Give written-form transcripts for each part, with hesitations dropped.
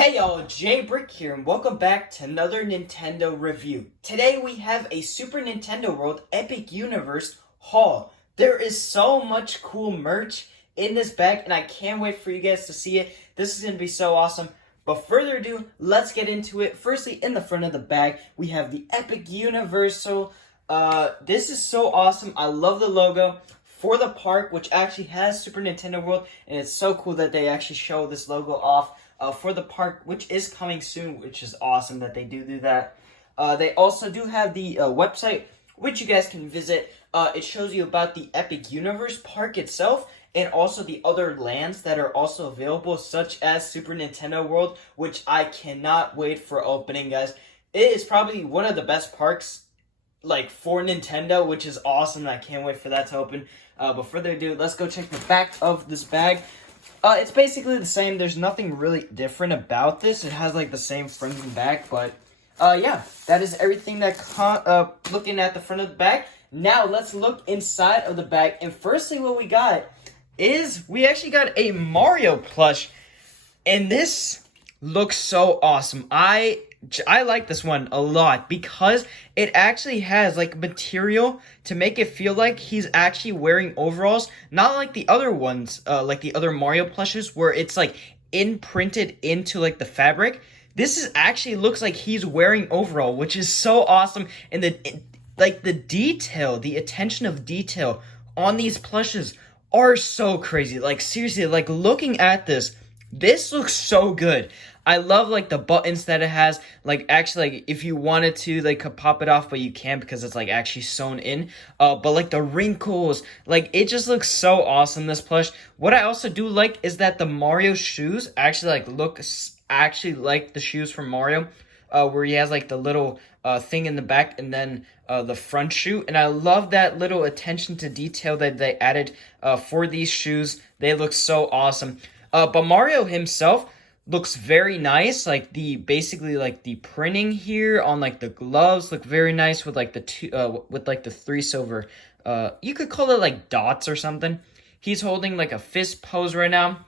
Hey y'all, Jay Brick here, and welcome back to another Nintendo review. Today we have a Super Nintendo World Epic Universe haul. There is so much cool merch in this bag, and I can't wait for you guys to see it. This is going to be so awesome. But further ado, let's get into it. Firstly, in the front of the bag, we have the Epic Universal. This is so awesome. I love the logo for the park, which actually has Super Nintendo World, and it's so cool that they actually show this logo off. For the park, which is coming soon, which is awesome that they do that. They also do have the website, which you guys can visit. It shows you about the Epic Universe park itself, and also the other lands that are also available, such as Super Nintendo World, which I cannot wait for opening, guys. It is probably one of the best parks, like, for Nintendo, which is awesome. I can't wait for that to open. But further ado, let's go check the back of this bag. It's basically the same. There's nothing really different about this. It has, like, the same front and back, but, yeah. That is everything that, looking at the front of the bag. Now, let's look inside of the bag, and firstly, what we got is, we actually got a Mario plush, and this looks so awesome. I like this one a lot because it actually has like material to make it feel like he's actually wearing overalls, not like the other ones, like the other Mario plushes where it's like imprinted into like the fabric. This is actually looks like he's wearing overall, which is so awesome. And the detail, the attention of detail on these plushes are so crazy. Like seriously, like looking at this looks so good. I love, like, the buttons that it has. Like, actually, like, if you wanted to, like, could pop it off, but you can't because it's, like, actually sewn in. But, like, the wrinkles, like, it just looks so awesome, this plush. What I also do like is that the Mario shoes actually, like, look actually like the shoes from Mario. Where he has, like, the little thing in the back and then the front shoe. And I love that little attention to detail that they added for these shoes. They look so awesome. But Mario himself looks very nice. Like basically like the printing here on like the gloves look very nice with like the the three silver you could call it like dots or something. He's holding like a fist pose right now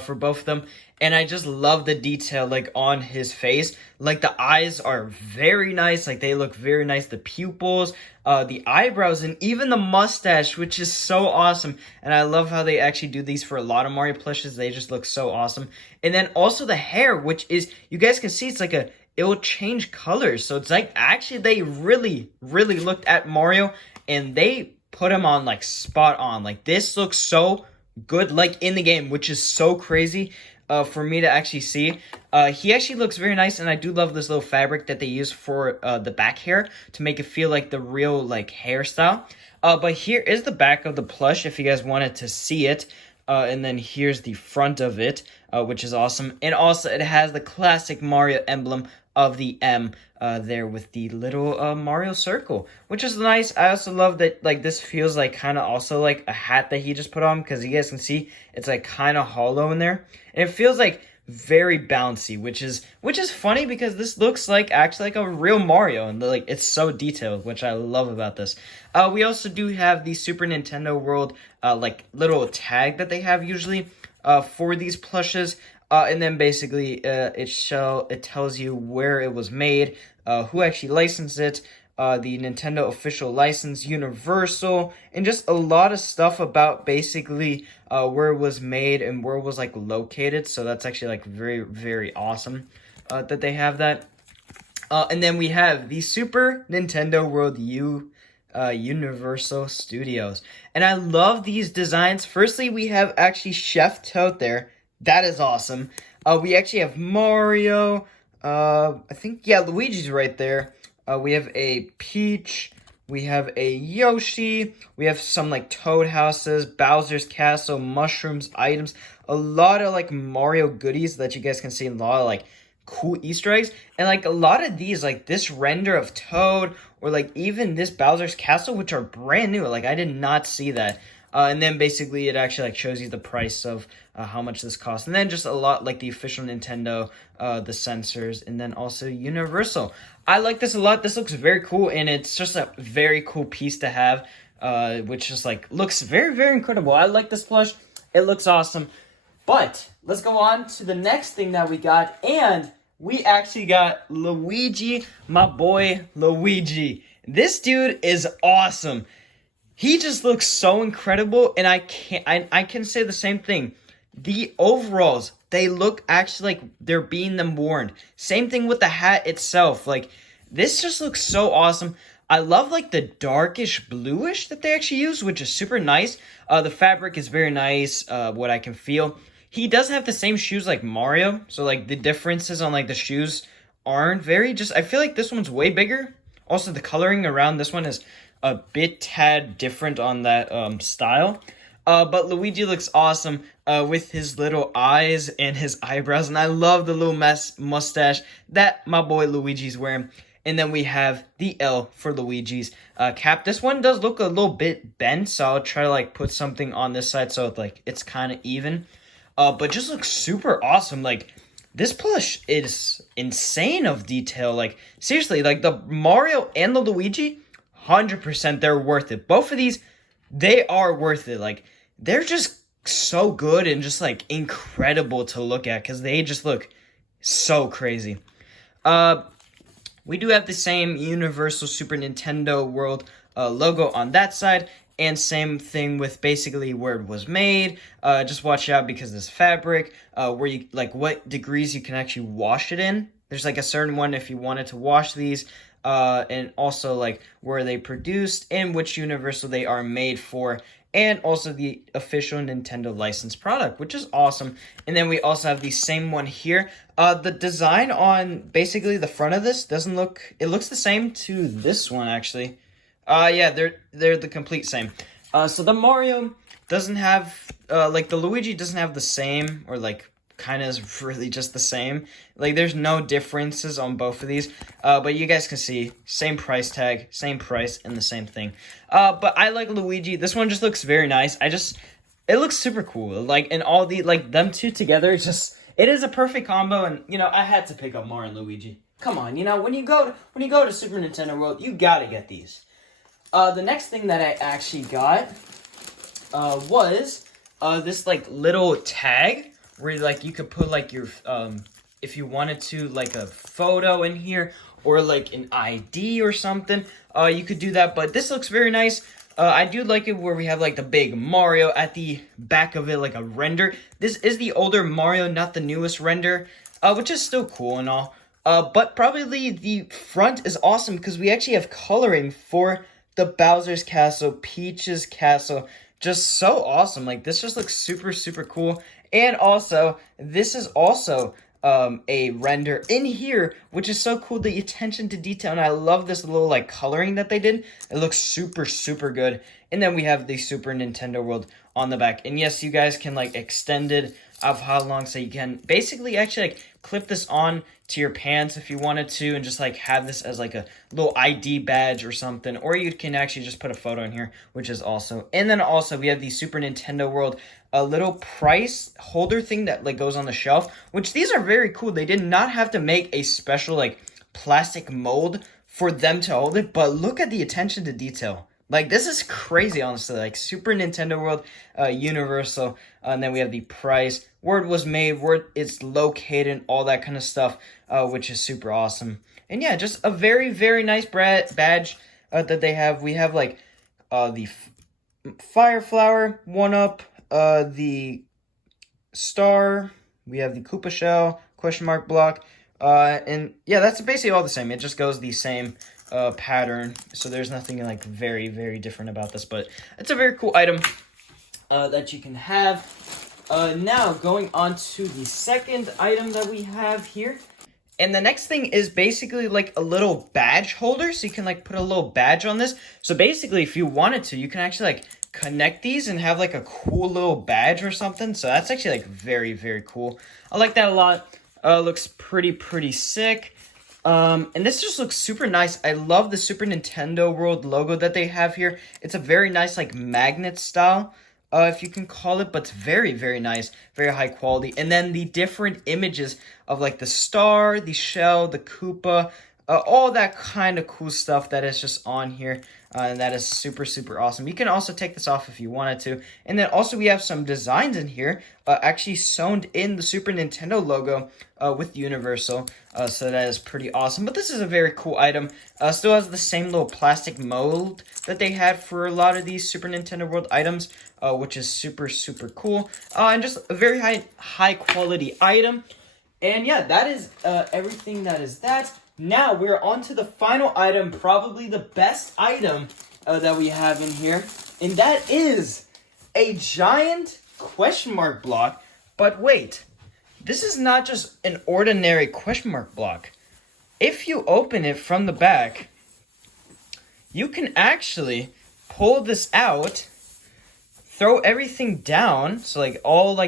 for both of them, and I just love the detail like on his face. Like the eyes are very nice, like they look very nice. The pupils, the eyebrows, and even the mustache, which is so awesome. And I love how they actually do these for a lot of Mario plushes. They just look so awesome. And then also the hair, which is, you guys can see, it's like it will change colors. So it's like actually they really looked at Mario and they put him on like spot on. Like this looks so good, like in the game, which is so crazy for me to actually see. He actually looks very nice, and I do love this little fabric that they use for the back hair to make it feel like the real like hairstyle. But here is the back of the plush if you guys wanted to see it. And then here's the front of it, which is awesome. And also it has the classic Mario emblem of the M there with the little Mario circle, which is nice. I also love that like this feels like kind of also like a hat that he just put on, because you guys can see it's like kind of hollow in there, and it feels like very bouncy, which is funny because this looks like actually like a real Mario, and like it's so detailed, which I love about this. We also do have the Super Nintendo World like little tag that they have usually for these plushes. And then basically it tells you where it was made, who actually licensed it, the Nintendo official license, Universal, and just a lot of stuff about basically where it was made and where it was like located. So that's actually like very awesome that they have that. And then we have the Super Nintendo World Universal Studios, and I love these designs. Firstly, we have actually Chef Toad there. That is awesome. We actually have Mario. I think, yeah, Luigi's right there. We have a Peach. We have a Yoshi. We have some, like, Toad houses, Bowser's Castle, mushrooms, items. A lot of, like, Mario goodies that you guys can see. A lot of, like, cool Easter eggs. And, like, a lot of these, like, this render of Toad, or, like, even this Bowser's Castle, which are brand new. Like, I did not see that. And then basically it actually like shows you the price of how much this costs. And then just a lot like the official Nintendo, the sensors, and then also Universal. I like this a lot. This looks very cool, and it's just a very cool piece to have, which just like looks very incredible. I like this plush. It looks awesome. But let's go on to the next thing that we got, and we actually got Luigi, my boy Luigi. This dude is awesome. He just looks so incredible, and I can say the same thing. The overalls, they look actually like they're being them worn. Same thing with the hat itself. Like, this just looks so awesome. I love like the darkish bluish that they actually use, which is super nice. The fabric is very nice, what I can feel. He does have the same shoes like Mario, so like the differences on like the shoes aren't very I feel like this one's way bigger. Also, the coloring around this one is a bit tad different on that style. But Luigi looks awesome with his little eyes and his eyebrows. And I love the little mustache that my boy Luigi's wearing. And then we have the L for Luigi's cap. This one does look a little bit bent, so I'll try to like put something on this side so like it's kind of even. But just looks super awesome. Like, this plush is insane of detail. Like, seriously, like the Mario and the Luigi, 100% they're worth it. Both of these, they are worth it. Like, they're just so good and just like incredible to look at because they just look so crazy. We do have the same Universal Super Nintendo World logo on that side. And same thing with basically where it was made. Just watch out because this fabric, where you like what degrees you can actually wash it in. There's like a certain one if you wanted to wash these, and also like where they produced and which Universal they are made for, and also the official Nintendo licensed product, which is awesome. And then we also have the same one here. The design on basically the front of this doesn't look. It looks the same to this one actually. Yeah, they're the complete same. So the Mario doesn't have, like the Luigi doesn't have the same, or like kind of is really just the same. Like, there's no differences on both of these. But you guys can see, same price tag, same price, and the same thing. But I like Luigi. This one just looks very nice. It looks super cool. Like, and all the, like, them two together, it is a perfect combo. And, you know, I had to pick up Mario and Luigi. Come on, you know, when you go to Super Nintendo World, you gotta get these. The next thing that I actually got was this like little tag where like you could put like your if you wanted to, like a photo in here or like an ID or something, you could do that. But this looks very nice. I do like it where we have like the big Mario at the back of it, like a render. This is the older Mario, not the newest render, which is still cool and all. But probably the front is awesome because we actually have coloring for the Bowser's Castle, Peach's Castle. Just so awesome. Like, this just looks super, super cool. And also, this is also a render in here, which is so cool, the attention to detail. And I love this little, like, coloring that they did. It looks super, super good. And then we have the Super Nintendo World on the back. And yes, you guys can, like, extend it of how long, so you can basically actually, like, clip this on to your pants if you wanted to, and just like have this as like a little ID badge or something, or you can actually just put a photo in here, which is awesome. And then also we have the Super Nintendo World, a little price holder thing that like goes on the shelf, which these are very cool. They did not have to make a special like plastic mold for them to hold it, but look at the attention to detail. Like, this is crazy, honestly. Like, Super Nintendo World, Universal, and then we have the price, where it was made, where it's located, all that kind of stuff, which is super awesome. And yeah, just a very, very nice badge that they have. We have, like, the Fire Flower, 1-Up, the Star, we have the Koopa Shell, question mark block, and yeah, that's basically all the same. It just goes the same pattern, so there's nothing like very, very different about this, but it's a very cool item that you can have. Now going on to the second item that we have here, and the next thing is basically like a little badge holder, so you can like put a little badge on this. So basically, if you wanted to, you can actually like connect these and have like a cool little badge or something. So that's actually like very, very cool. I like that a lot. Looks pretty sick. And this just looks super nice. I love the Super Nintendo World logo that they have here. It's a very nice, like, magnet style, if you can call it, but it's very, very nice, very high quality. And then the different images of, like, the star, the shell, the Koopa, all that kind of cool stuff that is just on here. And that is super, super awesome. You can also take this off if you wanted to. And then also we have some designs in here, actually sewn in the Super Nintendo logo with Universal. So that is pretty awesome. But this is a very cool item. Still has the same little plastic mold that they had for a lot of these Super Nintendo World items, which is super, super cool. And just a very high quality item. And yeah, that is everything that is that. Now, we're on to the final item, probably the best item that we have in here. And that is a giant question mark block. But wait, this is not just an ordinary question mark block. If you open it from the back, you can actually pull this out, throw everything down. So all the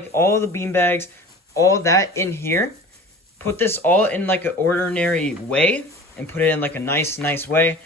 beanbags, all that in here. Put this all in like an ordinary way and put it in like a nice way.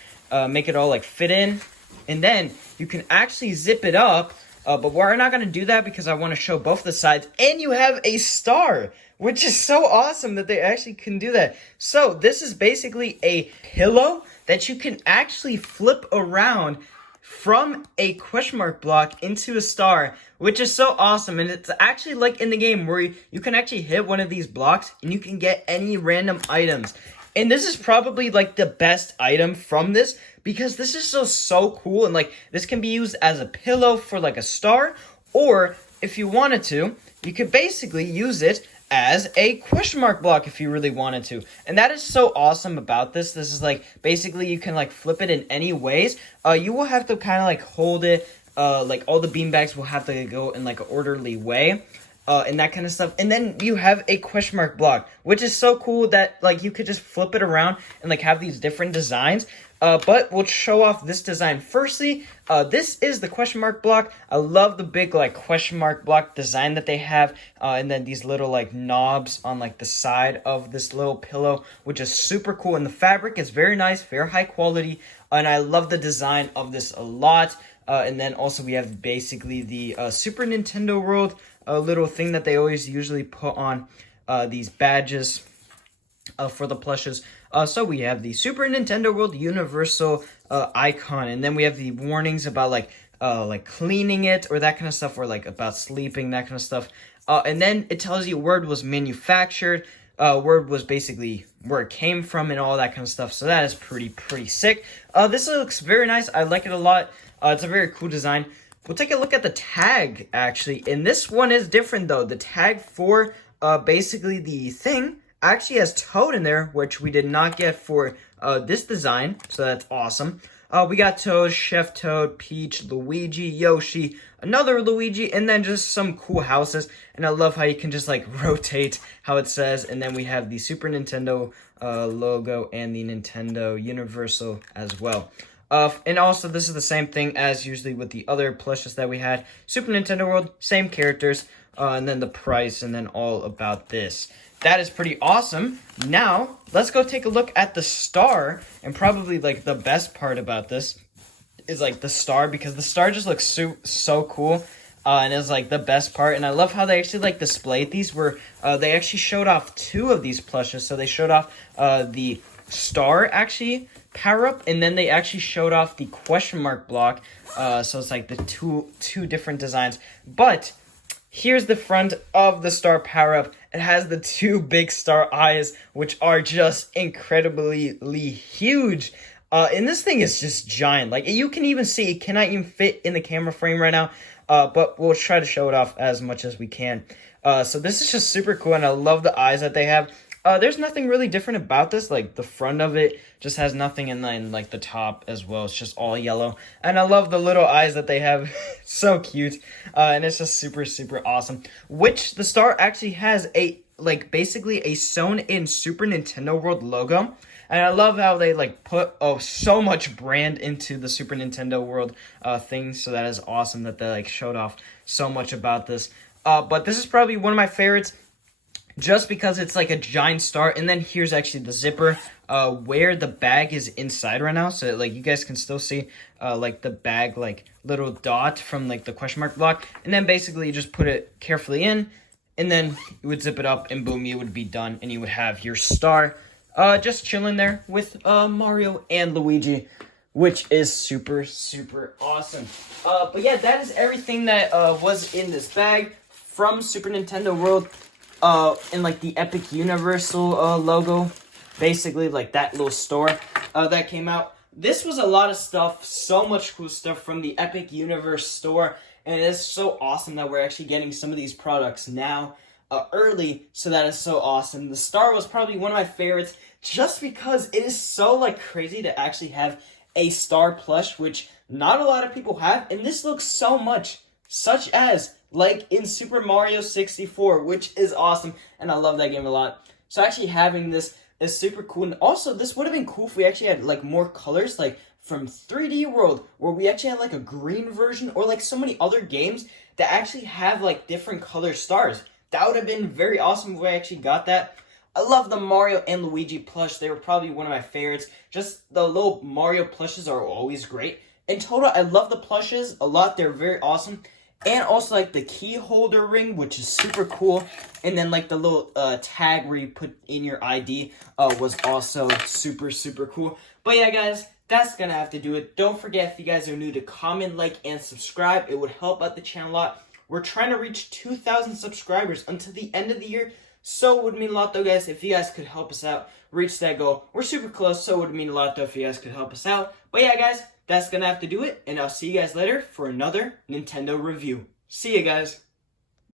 Make it all like fit in. And then you can actually zip it up. But we're not going to do that because I want to show both the sides. And you have a star, which is so awesome that they actually can do that. So this is basically a pillow that you can actually flip around from a question mark block into a star, which is so awesome. And it's actually like in the game where you can actually hit one of these blocks and you can get any random items. And this is probably like the best item from this because this is so cool. And like this can be used as a pillow for like a star, or if you wanted to, you could basically use it as a question mark block if you really wanted to. And that is so awesome about this. This is like basically you can like flip it in any ways. You will have to kind of like hold it, like all the beanbags will have to go in like an orderly way, and that kind of stuff. And then you have a question mark block, which is so cool that like you could just flip it around and like have these different designs. But we'll show off this design firstly. This is the question mark block. I love the big like question mark block design that they have. And then these little like knobs on like the side of this little pillow, which is super cool. And the fabric is very nice, very high quality. And I love the design of this a lot. And then also we have basically the Super Nintendo World little thing that they always usually put on these badges for the plushes. So we have the Super Nintendo World Universal icon, and then we have the warnings about like cleaning it or that kind of stuff, or like about sleeping, that kind of stuff. And then it tells you where it was manufactured, where it was basically where it came from, and all that kind of stuff. So that is pretty sick. This looks very nice. I like it a lot. It's a very cool design. We'll take a look at the tag actually, and this one is different though. The tag for basically the thing actually has Toad in there, which we did not get for this design, so that's awesome. We got Toad, Chef Toad, Peach, Luigi, Yoshi, another Luigi, and then just some cool houses. And I love how you can just like rotate how it says. And then we have the Super Nintendo logo and the Nintendo Universal as well. And also this is the same thing as usually with the other plushes that we had. Super Nintendo World, same characters, and then the price, and then all about this. That is pretty awesome. Now, let's go take a look at the star. And probably, like, the best part about this is, like, the star. Because the star just looks so cool. And is, like, the best part. And I love how they actually, like, displayed these. Where they actually showed off 2 of these plushes. So they showed off the star, actually, power-up. And then they actually showed off the question mark block. So it's, like, the two different designs. But here's the front of the star power-up. It has the 2 big star eyes, which are just incredibly huge. And this thing is just giant. Like, you can even see, it cannot even fit in the camera frame right now. But we'll try to show it off as much as we can. So this is just super cool, and I love the eyes that they have. There's nothing really different about this. Like, the front of it just has nothing, and then, like, the top as well. It's just all yellow. And I love the little eyes that they have. So cute. And it's just super awesome. Which the star actually has a, like, basically a sewn-in Super Nintendo World logo. And I love how they, like, put so much brand into the Super Nintendo World thing. So that is awesome that they, like, showed off so much about this. But this is probably one of my favorites, just because it's like a giant star. And then here's actually the zipper where the bag is inside right now, so like you guys can still see like the bag, like little dot from like the question mark block. And then basically you just put it carefully in, and then you would zip it up, and boom, you would be done, and you would have your star. just chilling there with Mario and Luigi, which is super, super awesome. But yeah, that is everything that was in this bag from Super Nintendo World. In like the Epic Universal logo, basically like that little store that came out. This was a lot of stuff, so much cool stuff from the Epic Universe store, and it's so awesome that we're actually getting some of these products now early, so that is so awesome. The star was probably one of my favorites just because it is so like crazy to actually have a star plush, which not a lot of people have, and this looks so much, such as like in Super Mario 64, which is awesome, and I love that game a lot. So actually having this is super cool, and also this would have been cool if we actually had like more colors, like from 3D World, where we actually had like a green version, or like so many other games that actually have like different color stars. That would have been very awesome if we actually got that. I love the Mario and Luigi plush. They were probably one of my favorites. Just the little Mario plushes are always great. In total, I love the plushes a lot. They're very awesome. And also like the key holder ring, which is super cool. And then like the little tag where you put in your ID was also super, super cool. But yeah, guys, that's gonna have to do it. Don't forget, if you guys are new, to comment, like, and subscribe. It would help out the channel a lot. We're trying to reach 2,000 subscribers until the end of the year. So it would mean a lot though, guys, if you guys could help us out reach that goal. We're super close, so it would mean a lot though if you guys could help us out. But yeah, guys, that's gonna have to do it, and I'll see you guys later for another Nintendo review. See you guys.